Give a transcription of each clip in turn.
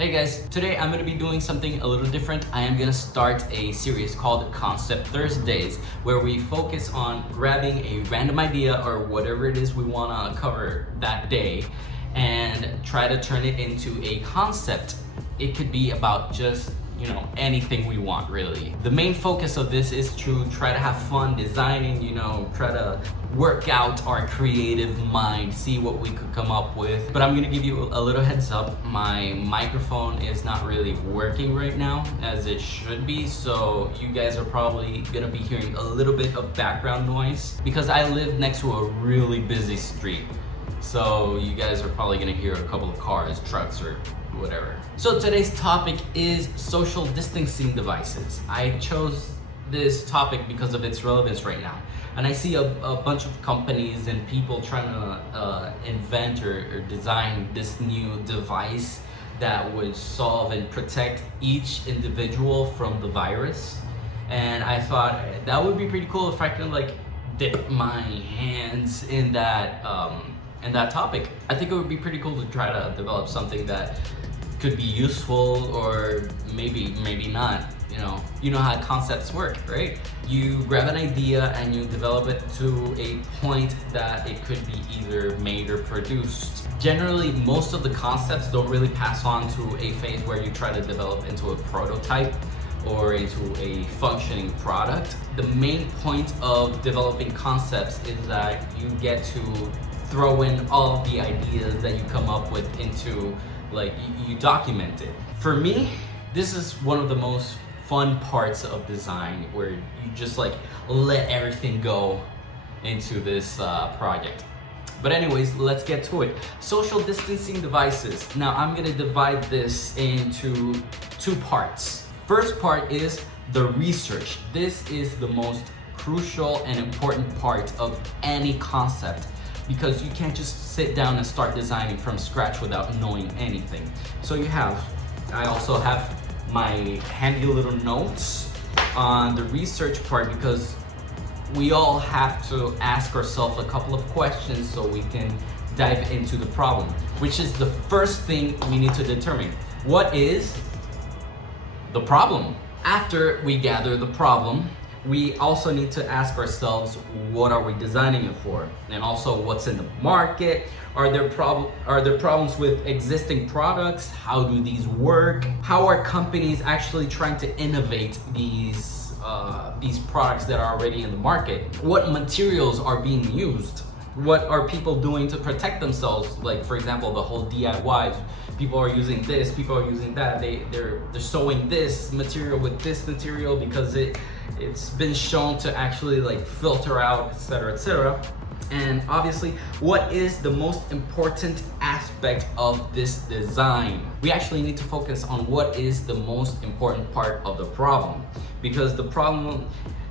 Hey guys, today I'm going to be doing something a little different. I am going to start a series called Concept Thursdays, where we focus on grabbing a random idea or whatever it is we want to cover that day and try to turn it into a concept. It could be about just anything we want, really. The main focus of this is to try to have fun designing, try to work out our creative mind, see what we could come up with. But I'm gonna give you a little heads up. My microphone is not really working right now as it should be, so you guys are probably gonna be hearing a little bit of background noise because I live next to a really busy street. So you guys are probably gonna hear a couple of cars, trucks, or whatever. So today's topic is social distancing devices. I chose this topic because of its relevance right now. And I see a bunch of companies and people trying to invent or design this new device that would solve and protect each individual from the virus. And I thought that would be pretty cool if I could dip my hands in that topic. I think it would be pretty cool to try to develop something that could be useful or maybe not. You know how concepts work, right? You grab an idea and you develop it to a point that it could be either made or produced. Generally, most of the concepts don't really pass on to a phase where you try to develop into a prototype or into a functioning product. The main point of developing concepts is that you get to throw in all of the ideas that you come up with into, you document it. For me, this is one of the most fun parts of design, where you just let everything go into this project. But anyways, let's get to it. Social distancing devices. Now I'm gonna divide this into two parts. First part is the research. This is the most crucial and important part of any concept, because you can't just sit down and start designing from scratch without knowing anything. So I also have my handy little notes on the research part, because we all have to ask ourselves a couple of questions so we can dive into the problem, which is the first thing we need to determine. What is the problem? After we gather the problem, we also need to ask ourselves, what are we designing it for? And also, what's in the market? Are there problems with existing products? How do these work? How are companies actually trying to innovate these products that are already in the market? What materials are being used? What are people doing to protect themselves? For example, the whole DIYs. People are using this, people are using that. They're sewing this material with this material because it's been shown to actually filter out, etc., etc. And obviously, what is the most important aspect of this design? We actually need to focus on what is the most important part of the problem, because the problem,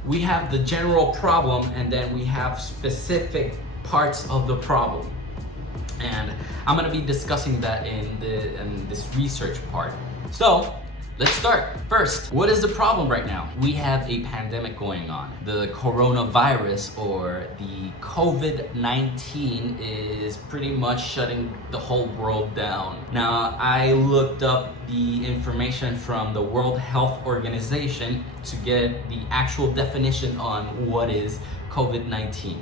we have the general problem and then we have specific parts of the problem. And I'm gonna be discussing that in this research part. So let's start. First, what is the problem right now? We have a pandemic going on. The coronavirus, or the COVID-19, is pretty much shutting the whole world down. Now, I looked up the information from the World Health Organization to get the actual definition on what is COVID-19.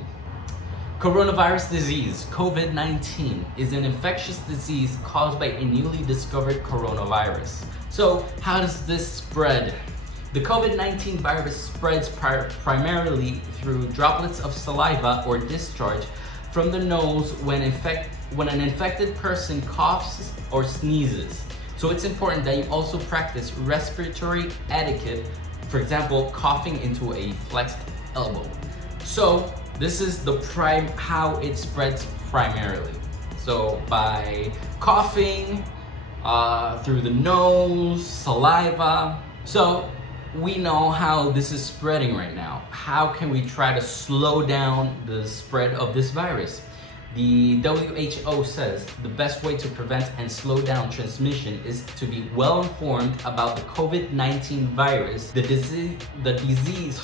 Coronavirus disease, COVID-19, is an infectious disease caused by a newly discovered coronavirus. So how does this spread? The COVID-19 virus spreads primarily through droplets of saliva or discharge from the nose when an infected person coughs or sneezes. So it's important that you also practice respiratory etiquette, for example, coughing into a flexed elbow. So this is how it spreads primarily. So by coughing, through the nose, saliva. So we know how this is spreading right now. How can we try to slow down the spread of this virus? The WHO says the best way to prevent and slow down transmission is to be well informed about the COVID-19 virus, the disease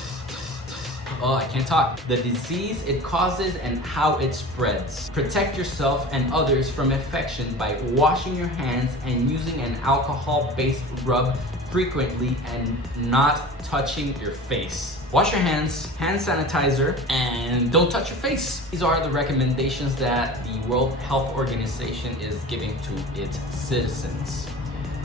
Oh, I can't talk. The disease it causes and how it spreads. Protect yourself and others from infection by washing your hands and using an alcohol-based rub frequently and not touching your face. Wash your hands, hand sanitizer, and don't touch your face. These are the recommendations that the World Health Organization is giving to its citizens.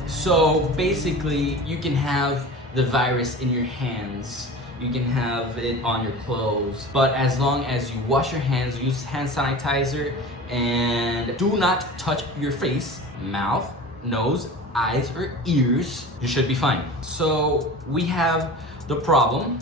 So basically, you can have the virus in your hands, you can have it on your clothes, but as long as you wash your hands, use hand sanitizer, and do not touch your face, mouth, nose, eyes, or ears, you should be fine. So we have the problem.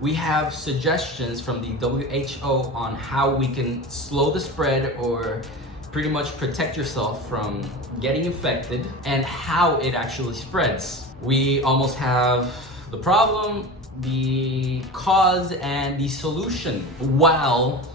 We have suggestions from the WHO on how we can slow the spread or pretty much protect yourself from getting infected and how it actually spreads. We almost have the problem, the cause, and the solution while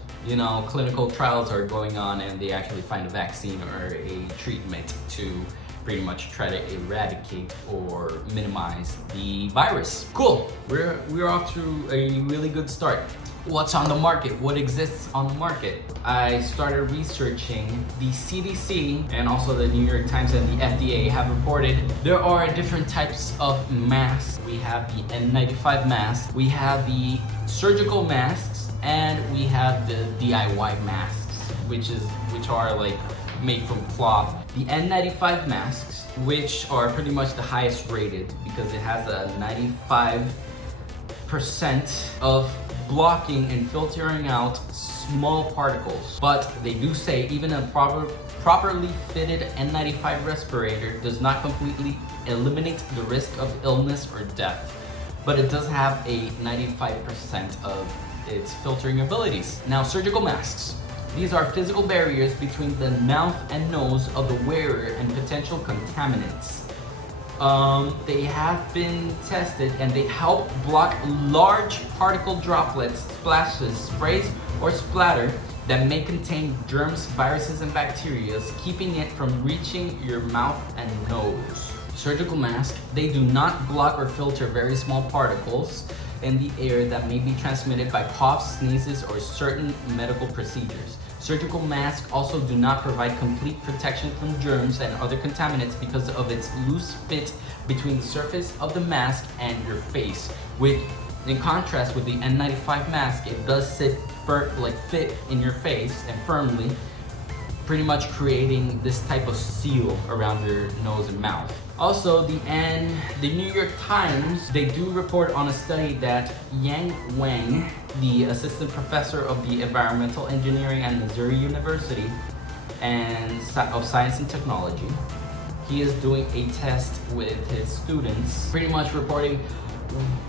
clinical trials are going on and they actually find a vaccine or a treatment to pretty much try to eradicate or minimize the virus. Cool, we're off to a really good start. What's on the market? What exists on the market? I started researching. The CDC and also the New York Times and the FDA have reported there are different types of masks. We have the N95 mask, we have the surgical masks, and we have the DIY masks, which are like made from cloth. The N95 masks, which are pretty much the highest rated because it has a 95% of blocking and filtering out small particles. But they do say even a properly fitted N95 respirator does not completely eliminate the risk of illness or death, but it does have a 95% of its filtering abilities. Now, surgical masks. These are physical barriers between the mouth and nose of the wearer and potential contaminants. They have been tested and they help block large particle droplets, splashes, sprays, or splatter that may contain germs, viruses, and bacteria, keeping it from reaching your mouth and nose. Surgical masks, they do not block or filter very small particles in the air that may be transmitted by coughs, sneezes, or certain medical procedures. Surgical masks also do not provide complete protection from germs and other contaminants because of its loose fit between the surface of the mask and your face, which in contrast with the N95 mask, it does fit in your face and firmly, pretty much creating this type of seal around your nose and mouth. Also, the New York Times, they do report on a study that Yang Wang, the assistant professor of the environmental engineering at Missouri University of Science and Technology, he is doing a test with his students, pretty much reporting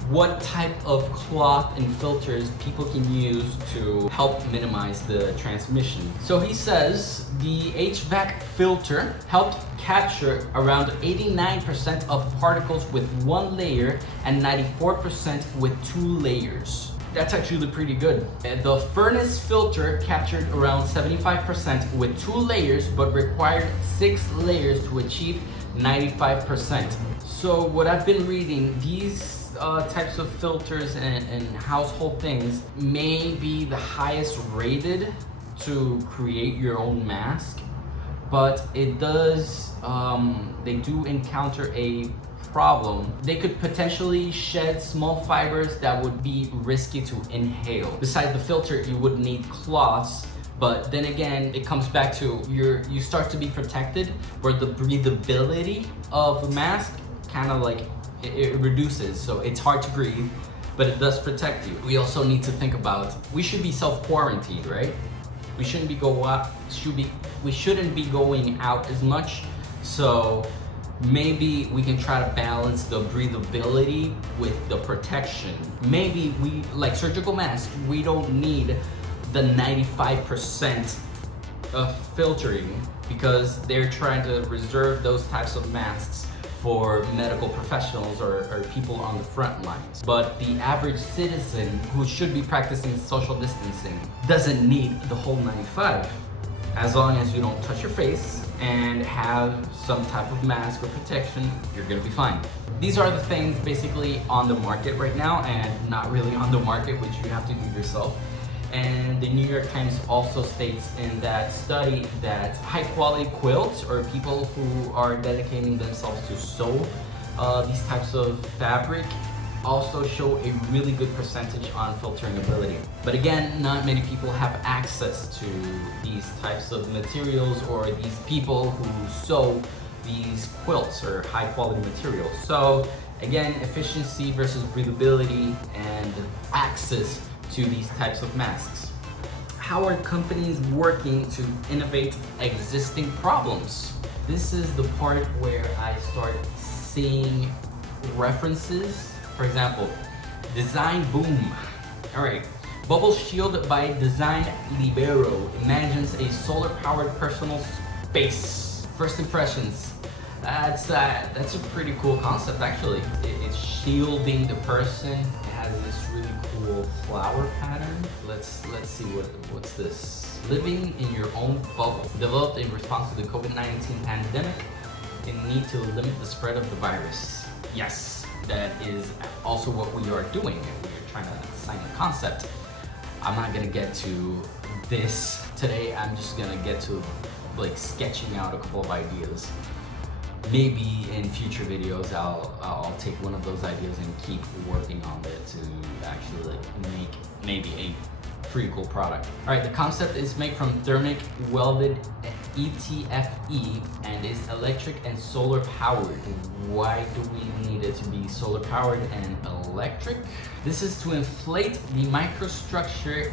what type of cloth and filters people can use to help minimize the transmission. So he says the HVAC filter helped capture around 89% of particles with one layer and 94% with two layers. That's actually pretty good. The furnace filter captured around 75% with two layers, but required 6 layers to achieve 95%. So what I've been reading, these types of filters and household things may be the highest rated to create your own mask, but it does, they do encounter a problem. They could potentially shed small fibers that would be risky to inhale. Besides the filter, you would need cloths, but then again, it comes back to you start to be protected, where the breathability of the mask kind of like it reduces, so it's hard to breathe, but it does protect you. We also need to think about, we should be self-quarantined, right? We shouldn't be we shouldn't be going out as much, so maybe we can try to balance the breathability with the protection. Maybe we, like surgical masks, we don't need the 95% of filtering because they're trying to reserve those types of masks for medical professionals or people on the front lines. But the average citizen who should be practicing social distancing doesn't need the whole 95. As long as you don't touch your face and have some type of mask or protection, you're gonna be fine. these are the things basically on the market right now, and not really on the market, which you have to do yourself. And the New York Times also states in that study that high quality quilts, or people who are dedicating themselves to sew these types of fabric, also show a really good percentage on filtering ability. But again, not many people have access to these types of materials, or these people who sew these quilts or high quality materials. So again, efficiency versus breathability and access to these types of masks. How are companies working to innovate existing problems? This is the part where I start seeing references. For example, Design Boom. All right, Bubble Shield by Design Libero imagines a solar-powered personal space. First impressions. That's a pretty cool concept actually. It's shielding the person. It has this really cool flower pattern. Let's see what's this. Living in your own bubble. Developed in response to the COVID-19 pandemic and need to limit the spread of the virus. Yes, that is also what we are doing. We're trying to design a concept. I'm not gonna get to this today. I'm just gonna get to like sketching out a couple of ideas. Maybe in future videos I'll take one of those ideas and keep working on it to actually like make maybe a pretty cool product. All right, the concept is made from thermic welded ETFE and is electric and solar powered. Why do we need it to be solar powered and electric? This is to inflate the microstructure,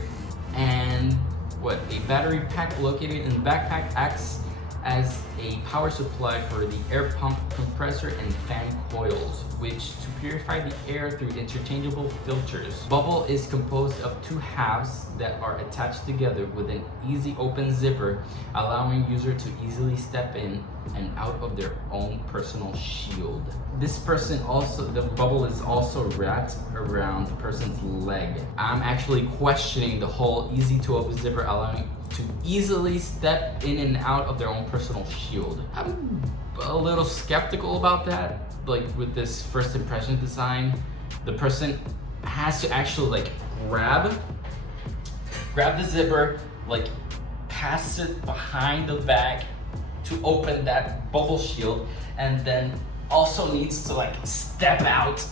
and what, a battery pack located in the backpack acts as a power supply for the air pump, compressor, and fan coils, which to purify the air through interchangeable filters. Bubble is composed of two halves that are attached together with an easy open zipper, allowing user to easily step in and out of their own personal shield. This person also, the bubble is also wrapped around the person's leg. I'm actually questioning the whole easy to open zipper, allowing to easily step in and out of their own personal shield. I'm a little skeptical about that. Like with this first impression design, the person has to actually like grab the zipper, like pass it behind the back to open that bubble shield, and then also needs to like step out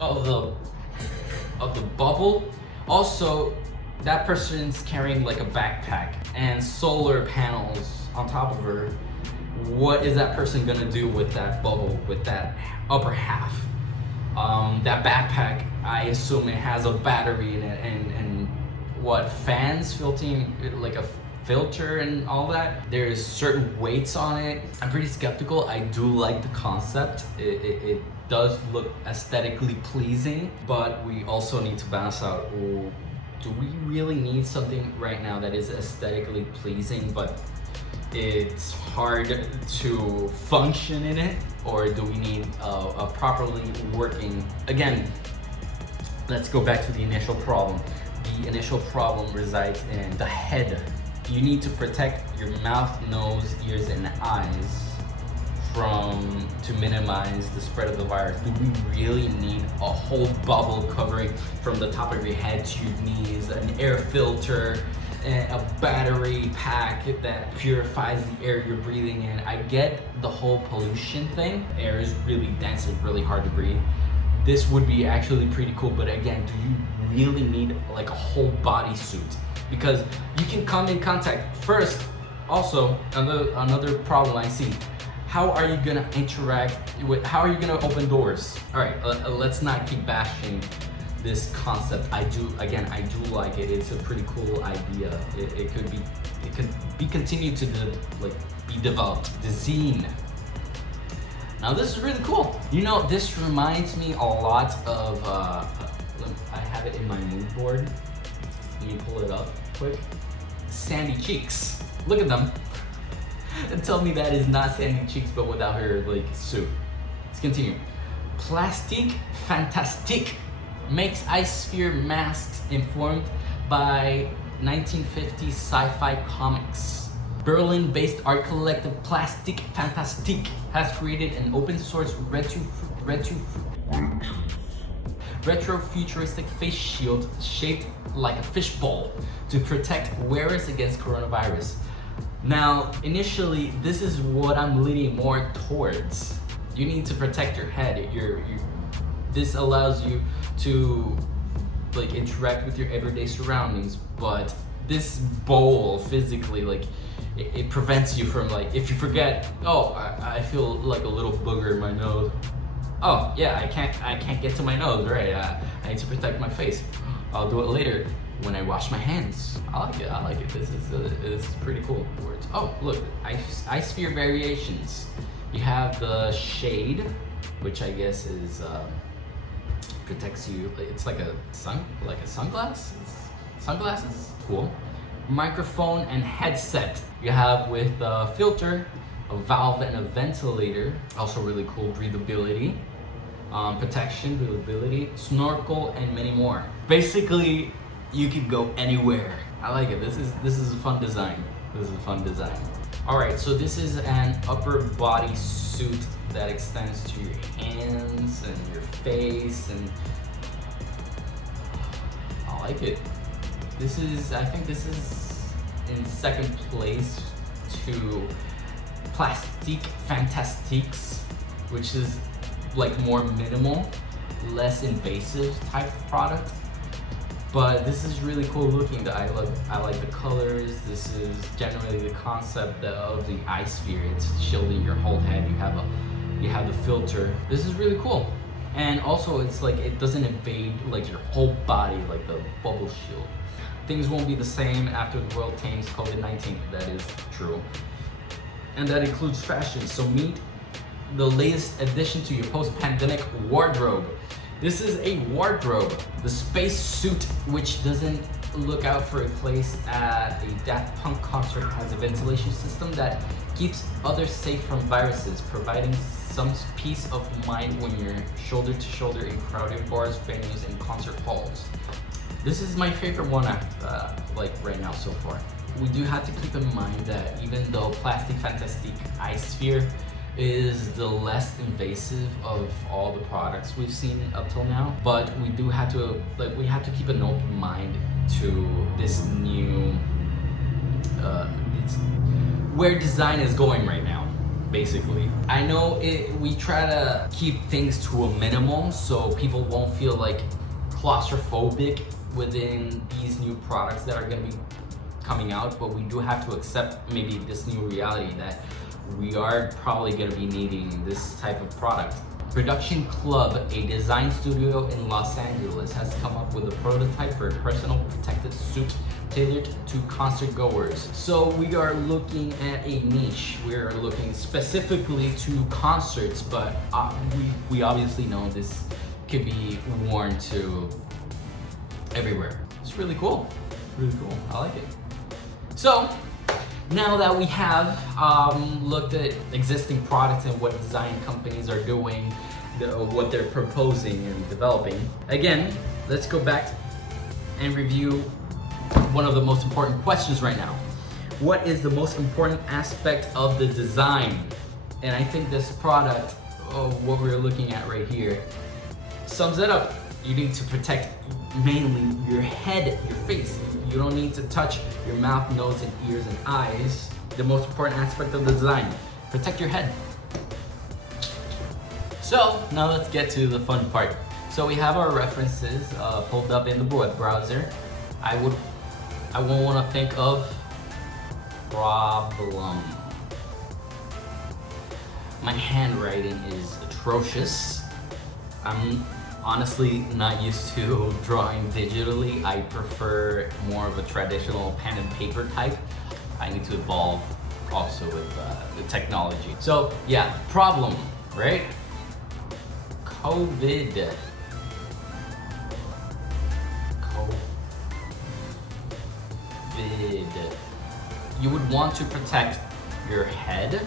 of the bubble. Also, that person's carrying like a backpack and solar panels on top of her. What is that person gonna do with that bubble, with that upper half? That backpack, I assume it has a battery in it, and what, fans filtering, like a filter and all that. There's certain weights on it. I'm pretty skeptical. I do like the concept. It does look aesthetically pleasing, but we also need to balance out, do we really need something right now that is aesthetically pleasing, but it's hard to function in it? Or do we need a properly working, again, let's go back to the initial problem. The initial problem resides in the head. You need to protect your mouth, nose, ears, and eyes to minimize the spread of the virus. Do we really need a whole bubble covering from the top of your head to your knees, an air filter, a battery pack that purifies the air you're breathing in? I get the whole pollution thing. Air is really dense and really hard to breathe. This would be actually pretty cool, but again, do you really need like a whole body suit? Because you can come in contact first. Also, another problem I see, how are you gonna interact with, how are you gonna open doors? All right, let's not keep bashing this concept. I do like it. It's a pretty cool idea. It could be continued to be developed. The zine. Now this is really cool. You know, this reminds me a lot of, I have it in my mood board. Let me pull it up quick. Sandy Cheeks. Look at them. And tell me that is not Sandy Cheeks, but without her like suit. Let's continue. Plastique Fantastique makes ice sphere masks informed by 1950s sci-fi comics. Berlin-based art collective Plastique Fantastique has created an open-source retro-futuristic face shield shaped like a fishbowl to protect wearers against coronavirus. Now, initially, this is what I'm leaning more towards. You need to protect your head. This allows you to like interact with your everyday surroundings, but this bowl physically, like, it prevents you from, like, if you forget, oh, I feel like a little booger in my nose. Oh yeah, I can't get to my nose, right? I need to protect my face. I'll do it later when I wash my hands. I like it. This is pretty cool. Oh, look, ice sphere variations. You have the shade, which I guess is protects you. It's like a sunglasses. Cool. Microphone and headset. You have with a filter, a valve, and a ventilator. Also really cool. Breathability, protection, breathability, snorkel, and many more. Basically, you could go anywhere. I like it. This is a fun design. All right, so this is an upper body suit that extends to your hands and your face, and I like it. I think this is in second place to Plastique Fantastiques, which is like more minimal, less invasive type of product. But this is really cool looking. I like the colors. This is generally the concept of the ice sphere. It's shielding your whole head. You have the filter. This is really cool. And also it's like it doesn't invade like your whole body like the bubble shield. Things won't be the same after the world tames COVID-19. That is true. And that includes fashion. So meet the latest addition to your post-pandemic wardrobe. This is a wardrobe. The space suit, which doesn't look out for a place at a Daft Punk concert, has a ventilation system that keeps others safe from viruses, providing some peace of mind when you're shoulder to shoulder in crowded bars, venues, and concert halls. This is my favorite one like right now so far. We do have to keep in mind that even though Plastique Fantastique Ice Sphere is the less invasive of all the products we've seen up till now, but we do have to keep an open mind to this new where design is going right now. Basically, I know we try to keep things to a minimum so people won't feel like claustrophobic within these new products that are going to be coming out, but we do have to accept maybe this new reality that we are probably going to be needing this type of product. Production Club, a design studio in Los Angeles, has come up with a prototype for a personal protective suit tailored to concert goers. So we are looking at a niche. We are looking specifically to concerts, but we obviously know this could be worn to everywhere. It's really cool. Really cool. I like it. So now that we have looked at existing products and what design companies are doing, what they're proposing and developing, again, let's go back and review one of the most important questions right now. What is the most important aspect of the design? And I think this product, what we're looking at right here, sums it up. You need to protect mainly your head, your face. You don't need to touch your mouth, nose, and ears and eyes. The most important aspect of the design, protect your head. So now let's get to the fun part. So we have our references pulled up in the web browser. I won't want to think of problem. My handwriting is atrocious. I'm honestly not used to drawing digitally. I prefer more of a traditional pen and paper type. I need to evolve also with the technology. So yeah, problem, right? COVID. You would want to protect your head.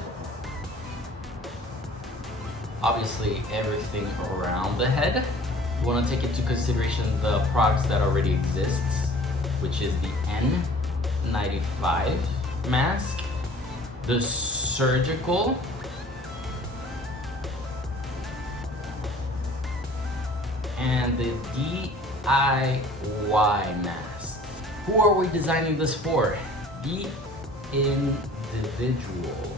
Obviously, everything around the head. You want to take into consideration the products that already exist, which is the N95 mask, the surgical and the DIY mask. Who are we designing this for? The individual.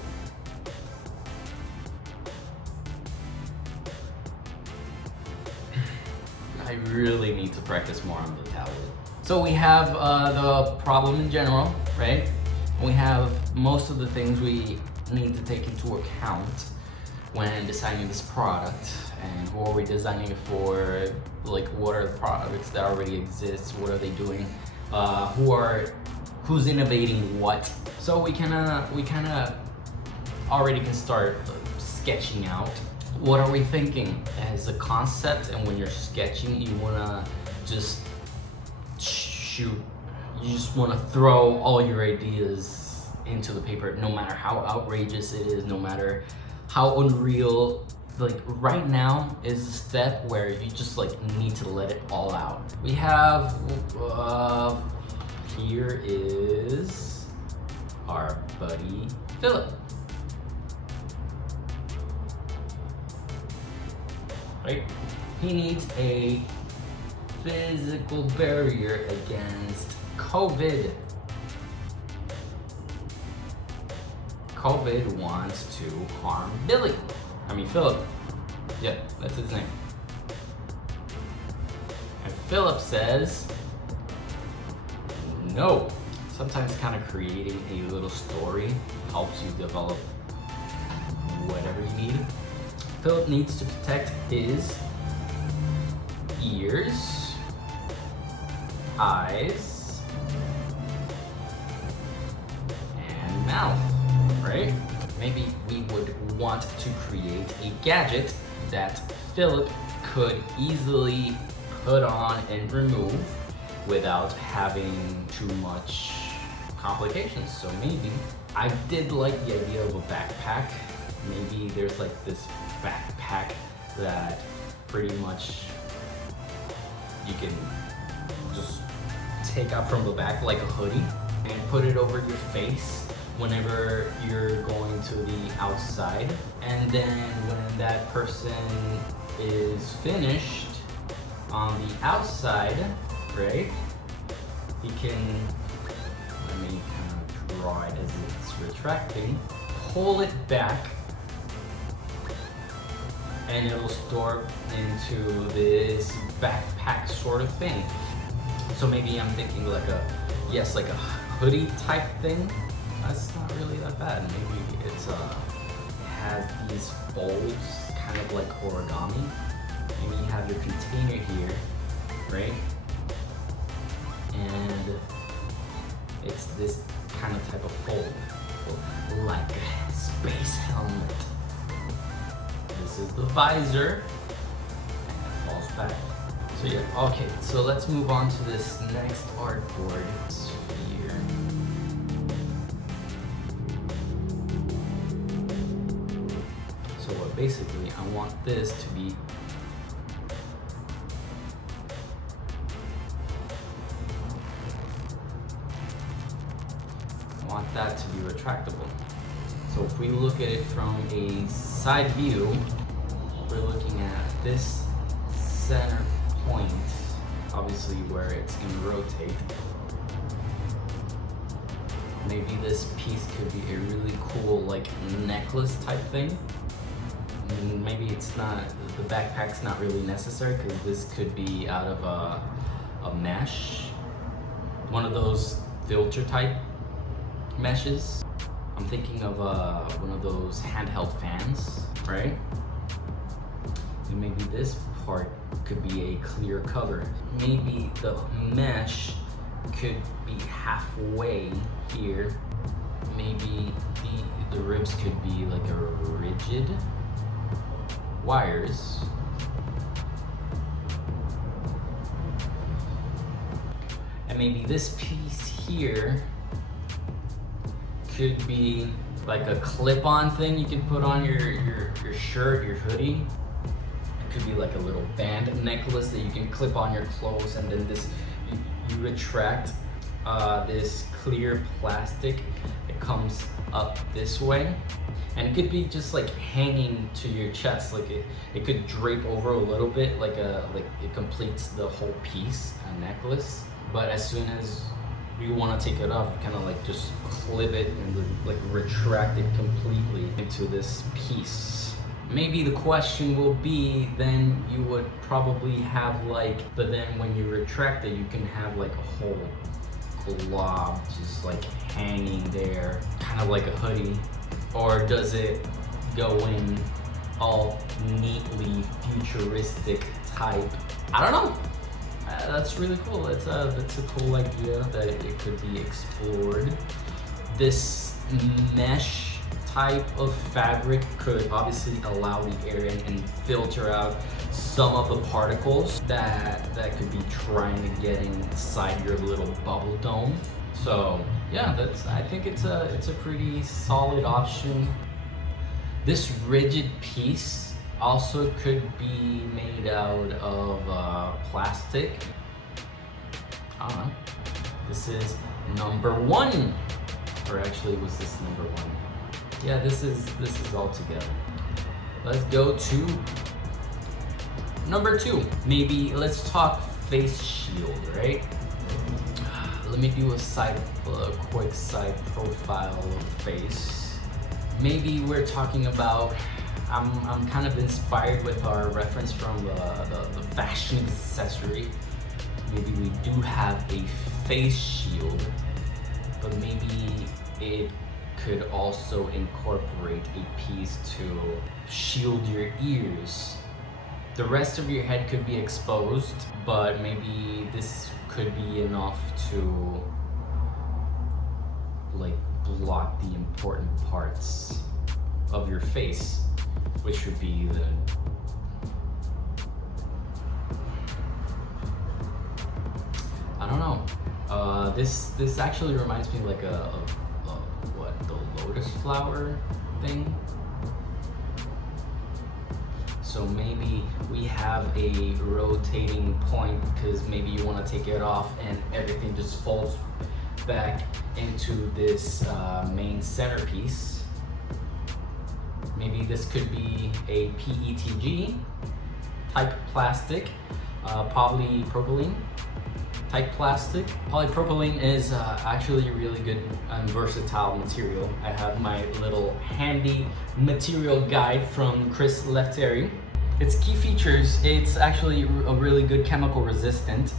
I really need to practice more on the tablet. So we have the problem in general, right? We have most of the things we need to take into account when designing this product, and who are we designing it for, like what are the products that already exist, what are they doing, who's innovating what. So we kind of already can start sketching out what are we thinking as a concept. And when you're sketching, you wanna just shoot, you just wanna throw all your ideas into the paper, no matter how outrageous it is, no matter how unreal. Like right now is the step where you just like need to let it all out. We have, here is our buddy Philip. Right? He needs a physical barrier against COVID. COVID wants to harm Billy. I mean Philip. Yeah, that's his name. And Philip says no. Sometimes kind of creating a little story helps you develop whatever you need. Philip needs to protect his ears, eyes, and mouth, right? Maybe we would want to create a gadget that Philip could easily put on and remove without having too much complications. So maybe, I did like the idea of a backpack. Maybe there's like this backpack that pretty much you can just take out from the back like a hoodie and put it over your face whenever you're going to the outside. And then when that person is finished on the outside, right, he can, let me kind of draw it as it's retracting, pull it back, and it'll store into this backpack sort of thing. So maybe I'm thinking like a, yes, like a hoodie type thing. That's not really that bad. Maybe it's has these folds, kind of like origami. Maybe you have your container here, right? And it's this kind of type of fold, like a space helmet. This is the visor, and it falls back. So yeah, okay, so let's move on to this next artboard sphere. So basically, I want this to be that to be retractable. So if we look at it from a side view, we're looking at this center point, obviously where it's going to rotate. Maybe this piece could be a really cool like necklace type thing. Maybe it's not, the backpack's not really necessary because this could be out of a mesh, one of those filter type meshes. I'm thinking of one of those handheld fans, right? And maybe this part could be a clear cover. Maybe the mesh could be halfway here. Maybe the ribs could be like a rigid wires. And maybe this piece here could be like a clip-on thing you can put on your shirt, your hoodie. It could be like a little band necklace that you can clip on your clothes, and then this, you retract this clear plastic. It comes up this way. And it could be just like hanging to your chest, like it could drape over a little bit, like it completes the whole piece, a necklace. But as soon as you want to take it off, you kind of like just clip it and like retract it completely into this piece. Maybe the question will be, then you would probably have like, but then when you retract it, you can have like a whole glob just like hanging there, kind of like a hoodie. Or does it go in all neatly futuristic type? I don't know. That's really cool. That's a cool idea that it could be explored. This mesh type of fabric could obviously allow the air in and filter out some of the particles that could be trying to get inside your little bubble dome. So yeah, I think it's a pretty solid option. This rigid piece also could be made out of plastic. I don't know. This is number 1, or actually was this number 1? Yeah, this is all together. Let's go to number 2. Maybe let's talk face shield, right? Let me do a quick side profile of the face. Maybe we're talking about, I'm kind of inspired with our reference from the fashion accessory. Maybe we do have a face shield, but maybe it could also incorporate a piece to shield your ears. The rest of your head could be exposed, but maybe this could be enough to like block the important parts of your face, which would be the I don't know. This actually reminds me like of what, the lotus flower thing. So maybe we have a rotating point because maybe you want to take it off and everything just folds back into this main centerpiece. Maybe this could be a PETG type plastic, polypropylene type plastic. Polypropylene is actually a really good and versatile material. I have my little handy material guide from Chris Lefteri. Its key features, it's actually a really good chemical resistant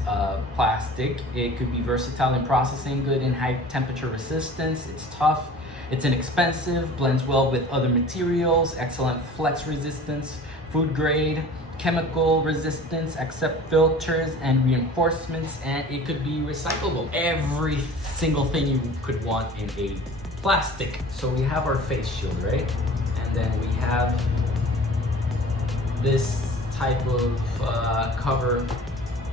plastic. It could be versatile in processing, good in high temperature resistance. It's tough, it's inexpensive, blends well with other materials, excellent flex resistance, food grade, chemical resistance, accept filters and reinforcements, and it could be recyclable. Every single thing you could want in a plastic. So we have our face shield, right? And then we have this type of cover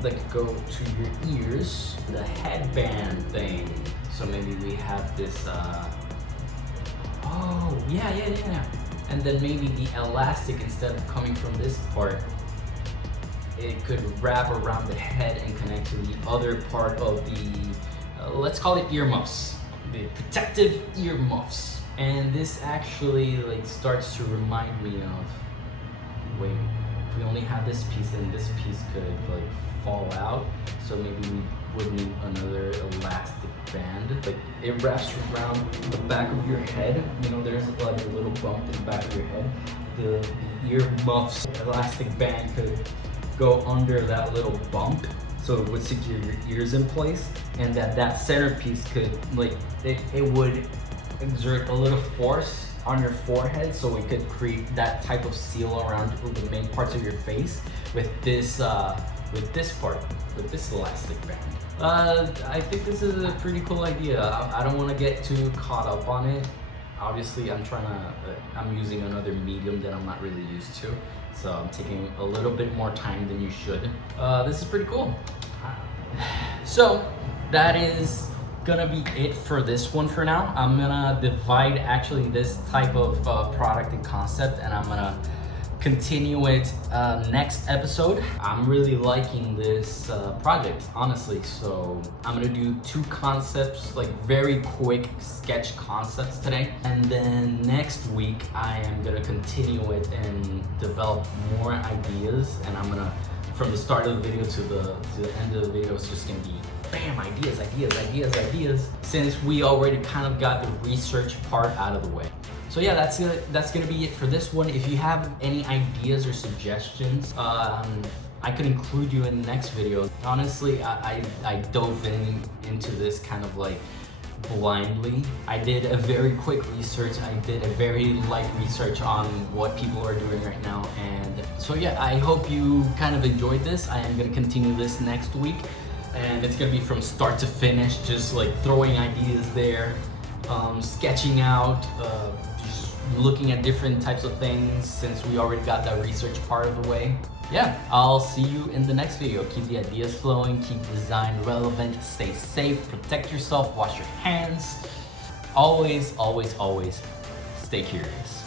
that could go to your ears, the headband thing. So maybe we have this, oh, yeah. And then maybe the elastic, instead of coming from this part, it could wrap around the head and connect to the other part of the, let's call it earmuffs, the protective earmuffs. And this actually like starts to remind me of, wait, if we only had this piece, then this piece could like fall out. So maybe we would need another elastic band. Like it wraps around the back of your head. You know, there's like a little bump in the back of your head. The earmuffs elastic band could go under that little bump, so it would secure your ears in place, and that centerpiece could like it would exert a little force on your forehead, so it could create that type of seal around the main parts of your face with this part, with this elastic band. I think this is a pretty cool idea. I don't want to get too caught up on it. Obviously, I'm using another medium that I'm not really used to, so I'm taking a little bit more time than you should. This is pretty cool. So that is gonna be it for this one for now. I'm gonna divide actually this type of product and concept, and I'm gonna continue it next episode. I'm really liking this project, honestly. So I'm gonna do 2 concepts, like very quick sketch concepts today. And then next week, I am gonna continue it and develop more ideas. And I'm gonna, from the start of the video to the end of the video, it's just gonna be bam, ideas. Since we already kind of got the research part out of the way. So yeah, that's gonna be it for this one. If you have any ideas or suggestions, I could include you in the next video. Honestly, I dove into this kind of like blindly. I did a very quick research. I did a very light research on what people are doing right now. And so yeah, I hope you kind of enjoyed this. I am gonna continue this next week. And it's gonna be from start to finish, just like throwing ideas there, sketching out, just looking at different types of things since we already got that research part of the way. Yeah, I'll see you in the next video. Keep the ideas flowing, keep design relevant, stay safe, protect yourself, wash your hands. Always, always, always stay curious.